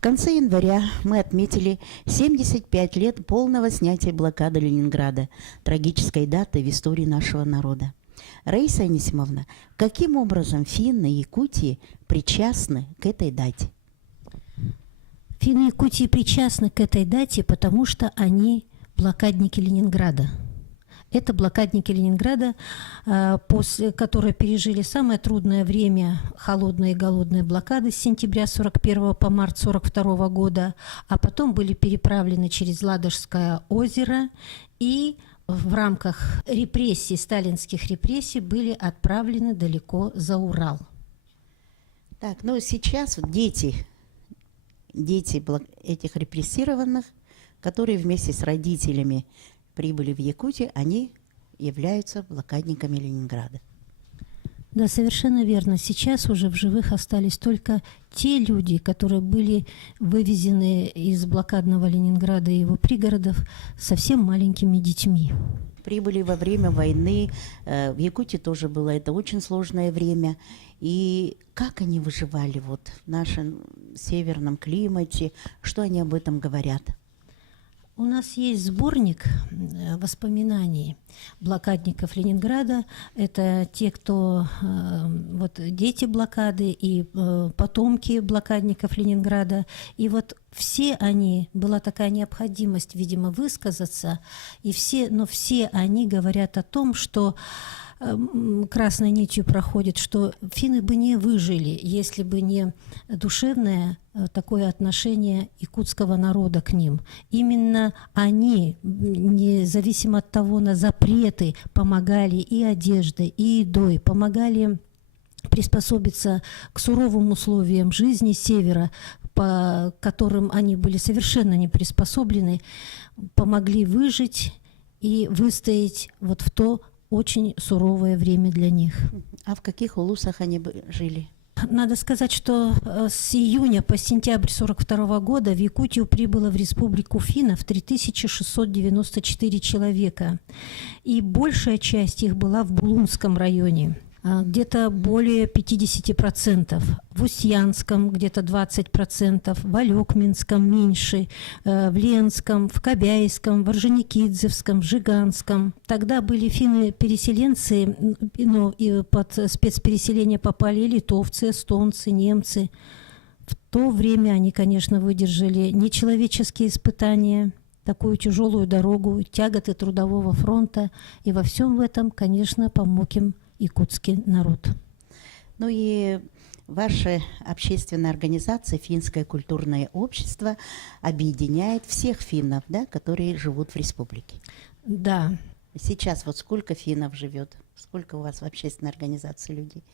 В конце января мы отметили 75 лет полного снятия блокады Ленинграда, трагической даты в истории нашего народа. Раиса Анисимовна, каким образом финны Якутии причастны к этой дате? Финны Якутии причастны к этой дате, потому что они блокадники Ленинграда. Это блокадники Ленинграда, которые пережили самое трудное время холодной и голодной блокады с сентября 1941 по март 1942 года, а потом были переправлены через Ладожское озеро и в рамках репрессий, сталинских репрессий, были отправлены далеко за Урал. Так, ну сейчас вот дети этих репрессированных, которые вместе с родителями прибыли в Якутию, они являются блокадниками Ленинграда. Да, совершенно верно. Сейчас уже в живых остались только те люди, которые были вывезены из блокадного Ленинграда и его пригородов совсем маленькими детьми. Прибыли во время войны, в Якутии тоже было это очень сложное время. И как они выживали вот в нашем северном климате, что они об этом говорят? У нас есть сборник воспоминаний блокадников Ленинграда. Это те, кто вот дети блокады и потомки блокадников Ленинграда. И вот все они, была такая необходимость, видимо, высказаться, но все они говорят о том, что красной нитью проходит, что финны бы не выжили, если бы не душевное такое отношение якутского народа к ним. Именно они, независимо от того, на запреты, помогали и одеждой, и едой, помогали приспособиться к суровым условиям жизни севера, по которым они были совершенно не приспособлены, помогли выжить и выстоять вот в то очень суровое время для них. А в каких улусах они жили? Надо сказать, что с июня по сентябрь 1942 года в Якутию прибыло в Республику финнов 3694 человека. И большая часть их была в Булунском районе. Где-то более 50%, в Устьянском где-то 20%, в Алекминском меньше, в Ленском, в Кобяйском, в Орджоникидзевском, в Жиганском. Тогда были финны-переселенцы, но и под спецпереселение попали и литовцы, эстонцы, немцы. В то время они, конечно, выдержали нечеловеческие испытания, такую тяжелую дорогу, тяготы трудового фронта, и во всем этом, конечно, помог им якутский народ. Ну и ваша общественная организация «Финское культурное общество» объединяет всех финнов, да, которые живут в республике. Да. Сейчас вот сколько финнов живет? Сколько у вас в общественной организации людей?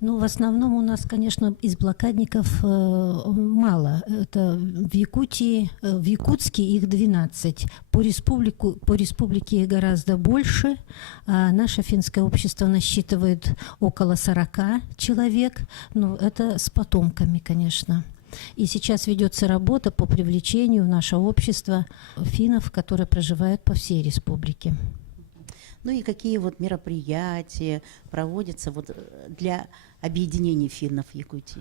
Ну, в основном у нас, конечно, из блокадников мало. Это в Якутии, в Якутске их 12. По республике их гораздо больше. Наше финское общество насчитывает около 40 человек. Ну, это с потомками, конечно. И сейчас ведется работа по привлечению в наше общество финнов, которые проживают по всей республике. Ну и какие вот мероприятия проводятся вот для объединения финнов в Якутии?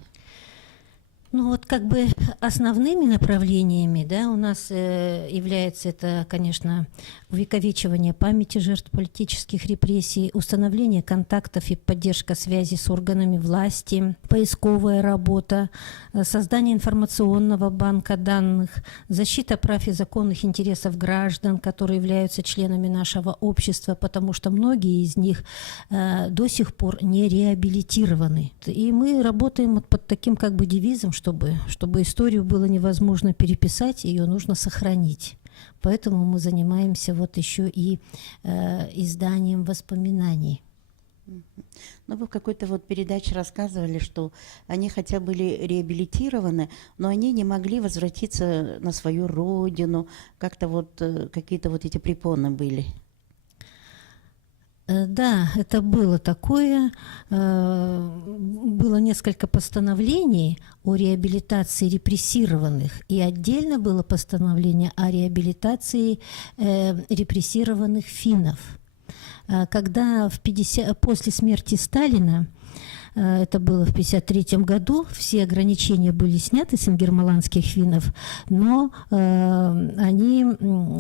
Ну вот как бы основными направлениями, да, у нас является это, конечно, увековечивание памяти жертв политических репрессий, установление контактов и поддержка связи с органами власти, поисковая работа, создание информационного банка данных, защита прав и законных интересов граждан, которые являются членами нашего общества, потому что многие из них до сих пор не реабилитированы. И мы работаем вот под таким как бы девизом, чтобы историю было невозможно переписать, ее нужно сохранить. Поэтому мы занимаемся вот еще и изданием воспоминаний. Ну, вы в какой-то вот передаче рассказывали, что они хотя были реабилитированы, но они не могли возвратиться на свою родину, как-то вот какие-то вот эти препоны были. Да, это было такое. Было несколько постановлений о реабилитации репрессированных, и отдельно было постановление о реабилитации репрессированных финнов. Когда после смерти Сталина Это было в 1953 году. Все ограничения были сняты с ингерманландских финнов, но они,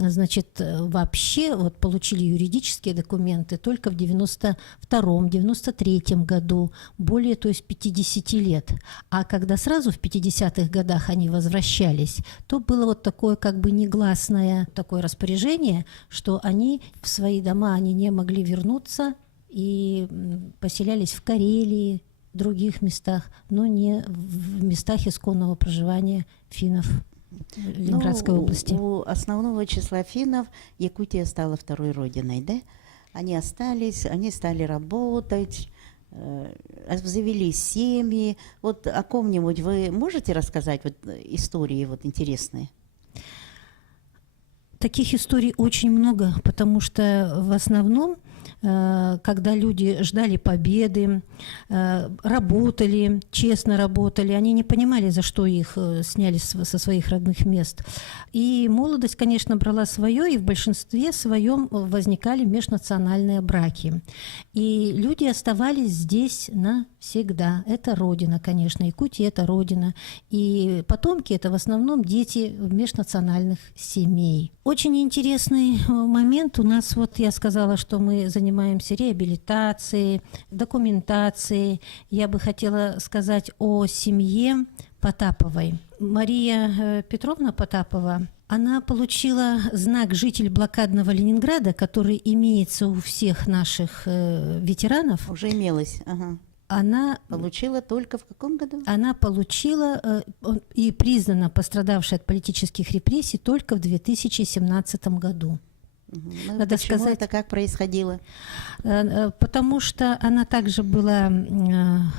значит, вообще вот получили юридические документы только в 1992-1993 году, более, то есть 50 лет. А когда сразу в 50-х годах они возвращались, то было вот такое как бы негласное такое распоряжение, что они в свои дома они не могли вернуться и поселялись в Карелии, в других местах, но не в местах исконного проживания финнов в Ленинградской области. У основного числа финнов Якутия стала второй родиной, да? Они остались, они стали работать, завели семьи. Вот о ком-нибудь вы можете рассказать вот истории вот интересные? Таких историй очень много, потому что в основном, когда люди ждали победы, работали, честно работали, они не понимали, за что их сняли со своих родных мест. И молодость, конечно, брала свое, и в большинстве своем возникали межнациональные браки. И люди оставались здесь навсегда. Это родина, конечно, Якутия – это родина. И потомки – это в основном дети межнациональных семей. Очень интересный момент. У нас, вот я сказала, что мы занимаемся реабилитацией, документацией. Я бы хотела сказать о семье Потаповой. Мария Петровна Потапова, она получила знак «Житель блокадного Ленинграда», который имеется у всех наших ветеранов. Уже имелось, ага. Она получила только в каком году? Она получила и признана пострадавшей от политических репрессий только в 2017 году. Ну, Надо почему сказать, это как происходило? Потому что она также была,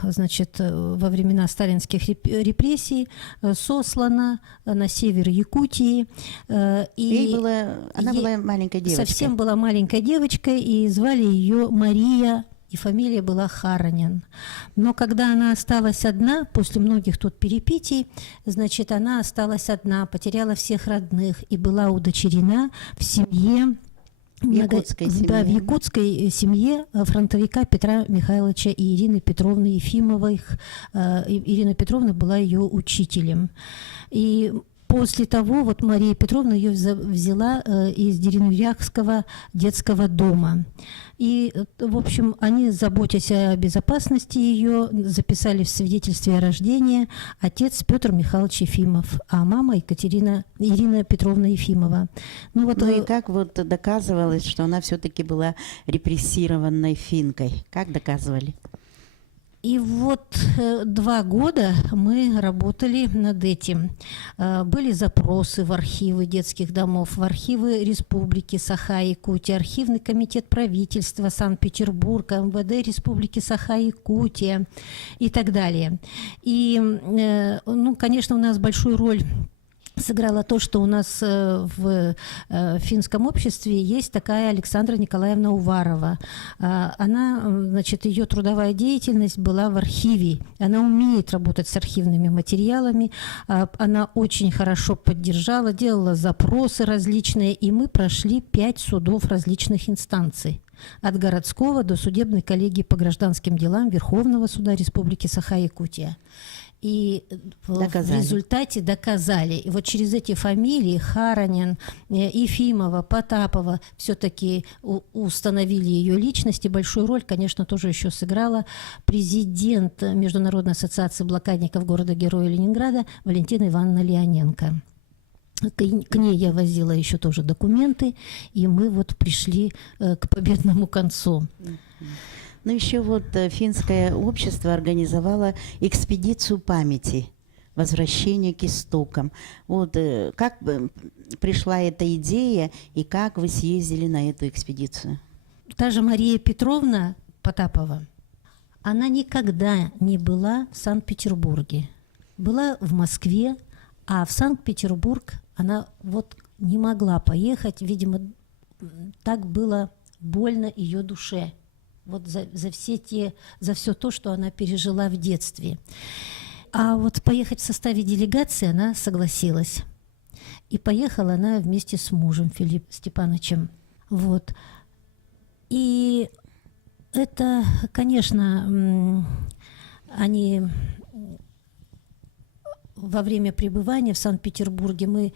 значит, во времена сталинских репрессий сослана на север Якутии. Она была маленькой девочкой. Совсем была маленькой девочкой, и звали ее Мария, и фамилия была Харанин. Но когда она осталась одна, после многих тут перипетий, значит, она осталась одна, потеряла всех родных и была удочерена в семье, в якутской семье фронтовика Петра Михайловича и Ирины Петровны Ефимовой. Ирина Петровна была ее учителем. И после того вот Мария Петровна ее взяла из Деревнякского детского дома. И, в общем, они, заботясь о безопасности ее, записали в свидетельстве о рождении отец Петр Михайлович Ефимов, а мама Ирина Петровна Ефимова. Ну и как вот доказывалось, что она все-таки была репрессированной финкой? Как доказывали? И вот 2 года мы работали над этим. Были запросы в архивы детских домов, в архивы Республики Саха-Якутия, архивный комитет правительства Санкт-Петербурга, МВД Республики Саха-Якутия и так далее. И, ну, конечно, у нас большую роль сыграло то, что у нас в финском обществе есть такая Александра Николаевна Уварова. Она, значит, ее трудовая деятельность была в архиве. Она умеет работать с архивными материалами. Она очень хорошо поддержала, делала запросы различные, и мы прошли 5 судов различных инстанций. От городского до судебной коллегии по гражданским делам Верховного суда Республики Саха-Якутия. И в результате доказали. И вот через эти фамилии Харанин, Ефимова, Потапова все-таки установили ее личность. И большую роль, конечно, тоже еще сыграла президент Международной ассоциации блокадников города-героя Ленинграда Валентина Ивановна Леоненко. К ней я возила еще тоже документы, и мы вот пришли к победному концу. Ну, еще вот финское общество организовало экспедицию памяти, возвращение к истокам. Вот как пришла эта идея и как вы съездили на эту экспедицию? Та же Мария Петровна Потапова, она никогда не была в Санкт-Петербурге. Была в Москве, а в Санкт-Петербург она вот не могла поехать. Видимо, так было больно ее душе. Вот за все то, что она пережила в детстве. А вот поехать в составе делегации она согласилась. И поехала она вместе с мужем Филиппом Степановичем. Вот. И это, конечно, они во время пребывания в Санкт-Петербурге мы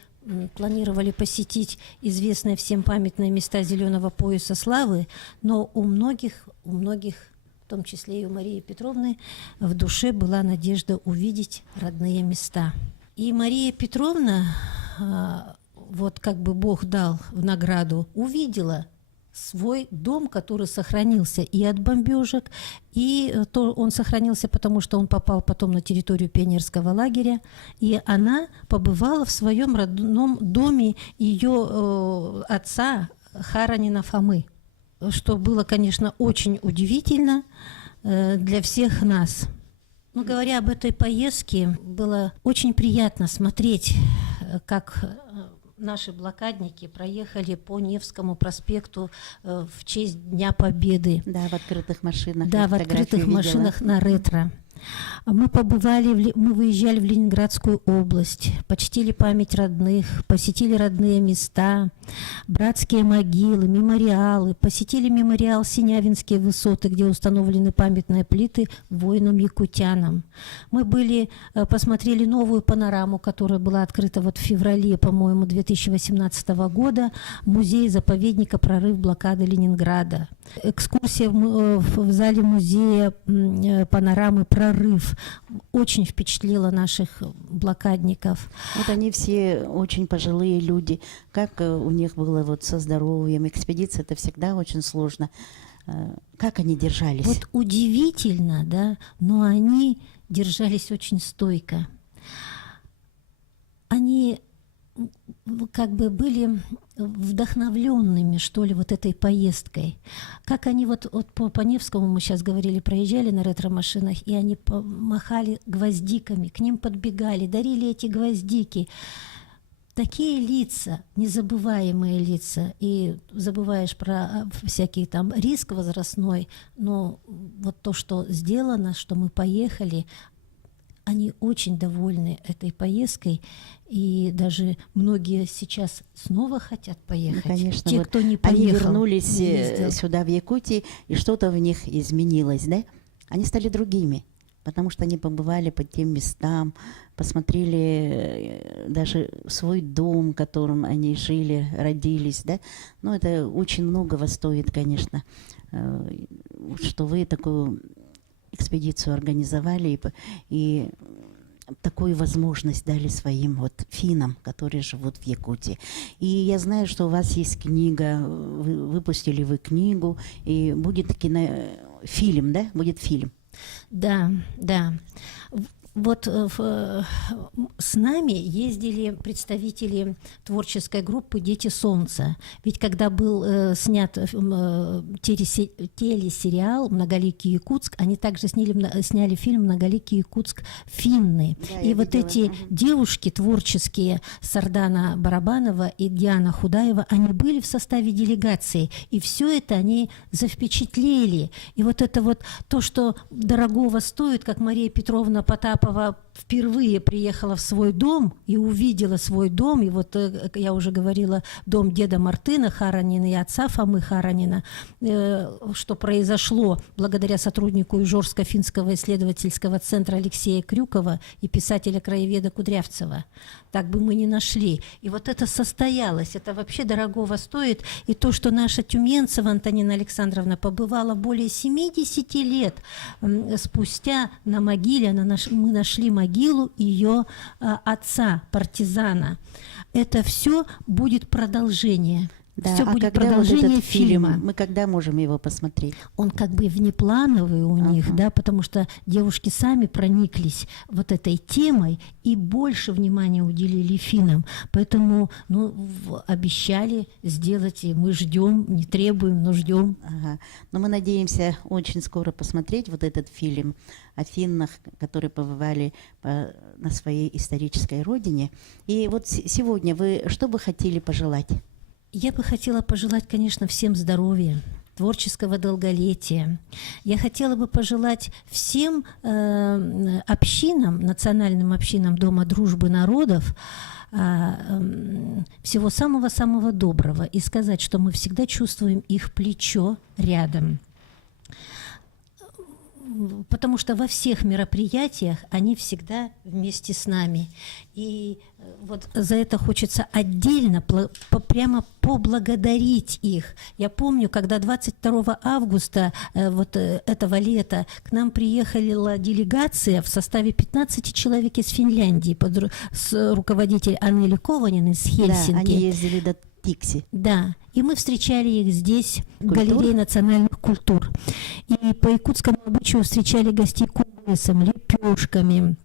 планировали посетить известные всем памятные места Зеленого пояса славы, но у многих, в том числе и у Марии Петровны, в душе была надежда увидеть родные места. И Мария Петровна, вот как бы Бог дал в награду, увидела свой дом, который сохранился и от бомбежек, и то он сохранился, потому что он попал потом на территорию пионерского лагеря, и она побывала в своем родном доме ее отца Харанина Фомы, что было, конечно, очень удивительно для всех нас. Но говоря об этой поездке, было очень приятно смотреть, как наши блокадники проехали по Невскому проспекту в честь Дня Победы. Да, в открытых машинах. Да, в открытых машинах на ретро. Мы выезжали в Ленинградскую область, почтили память родных, посетили родные места, братские могилы, мемориалы, посетили мемориал Синявинские высоты, где установлены памятные плиты воинам-якутянам. Мы посмотрели новую панораму, которая была открыта вот в феврале, по-моему, 2018 года, музей-заповедника «Прорыв блокады Ленинграда». Экскурсия в зале музея панорамы «Прорыв» очень впечатлила наших блокадников. Вот они все очень пожилые люди. Как у них было вот со здоровьем? Экспедиция — это всегда очень сложно. Как они держались? Вот удивительно, да, но они держались очень стойко. Они как бы были вдохновленными, что ли, вот этой поездкой. Как они вот по Невскому, мы сейчас говорили, проезжали на ретро-машинах, и они махали гвоздиками, к ним подбегали, дарили эти гвоздики. Такие лица, незабываемые лица, и забываешь про всякий там риск возрастной, но вот то, что сделано, что мы поехали, они очень довольны этой поездкой, и даже многие сейчас снова хотят поехать. Ну, конечно, те, вот кто не поехал, они вернулись не ездил. сюда, в Якутию, и что-то в них изменилось, да? Они стали другими, потому что они побывали по тем местам, посмотрели даже свой дом, в котором они жили, родились, да? Ну, это очень многого стоит, конечно, что вы такую экспедицию организовали и такую возможность дали своим вот финнам, которые живут в Якутии. И я знаю, что у вас есть книга, выпустили вы книгу, и будет фильм, да? Будет фильм. Да, да. Вот с нами ездили представители творческой группы «Дети Солнца». Ведь когда был снят телесериал «Многоликий Якутск», они также сняли фильм «Многоликий Якутск. Финны». Да, и вот эти девушки творческие, Сардана Барабанова и Диана Худаева, они были в составе делегации. И все это они запечатлели. И вот это вот то, что дорогого стоит, как Мария Петровна Потапова впервые приехала в свой дом и увидела свой дом, и вот я уже говорила, дом деда Мартына Харанина и отца Фомы Харанина, что произошло благодаря сотруднику Ижорско-финского исследовательского центра Алексея Крюкова и писателя-краеведа Кудрявцева. Так бы мы не нашли. И вот это состоялось, это вообще дорогого стоит. И то, что наша Тюменцева Антонина Александровна побывала более 70 лет спустя на могиле, мы нашли могилу ее отца, партизана. Это все будет продолжение. Да, все будет когда продолжение вот этот фильма. Мы когда можем его посмотреть? Он как бы внеплановый у них, да, потому что девушки сами прониклись вот этой темой и больше внимания уделили финнам. Поэтому обещали сделать, и мы ждем, не требуем, но ждем. Ага. Но мы надеемся очень скоро посмотреть вот этот фильм о финнах, которые побывали на своей исторической родине. И вот сегодня вы что бы хотели пожелать? Я бы хотела пожелать, конечно, всем здоровья, творческого долголетия. Я хотела бы пожелать всем общинам, национальным общинам Дома дружбы народов всего самого-самого доброго и сказать, что мы всегда чувствуем их плечо рядом. потому что во всех мероприятиях они всегда вместе с нами. И вот за это хочется отдельно прямо поблагодарить их. Я помню, когда 22 августа вот этого лета к нам приехала делегация в составе 15 человек из Финляндии с руководителем Аннели Кованин из Хельсинки. Да, они ездили до Тикси. Да, и мы встречали их здесь, в Галерее национальных культур. И по якутскому обычаю встречали гостей кумысом, лепешками.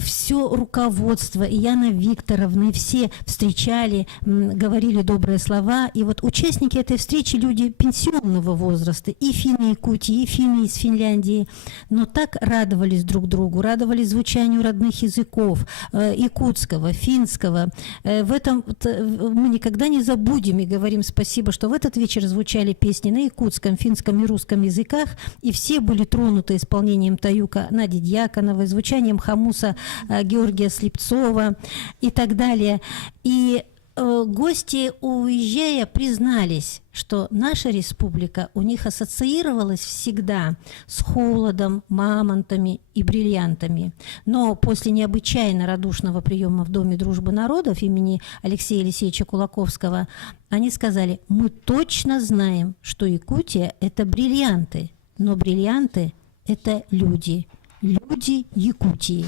Все руководство, и Яна Викторовна, и все встречали, говорили добрые слова. И вот участники этой встречи люди пенсионного возраста, и финны Якутии, и финны из Финляндии, но так радовались друг другу, радовались звучанию родных языков, якутского, финского. В этом мы никогда не забудем и говорим спасибо, что в этот вечер звучали песни на якутском, финском и русском языках, и все были тронуты исполнением таюка Нади Дьяконовой, звучанием хамуса Георгия Слепцова и так далее. И гости, уезжая, признались, что наша республика у них ассоциировалась всегда с холодом, мамонтами и бриллиантами. Но после необычайно радушного приема в Доме дружбы народов имени Алексея Елисеевича Кулаковского они сказали: мы точно знаем, что Якутия – это бриллианты, но бриллианты – это люди. Люди Якутии.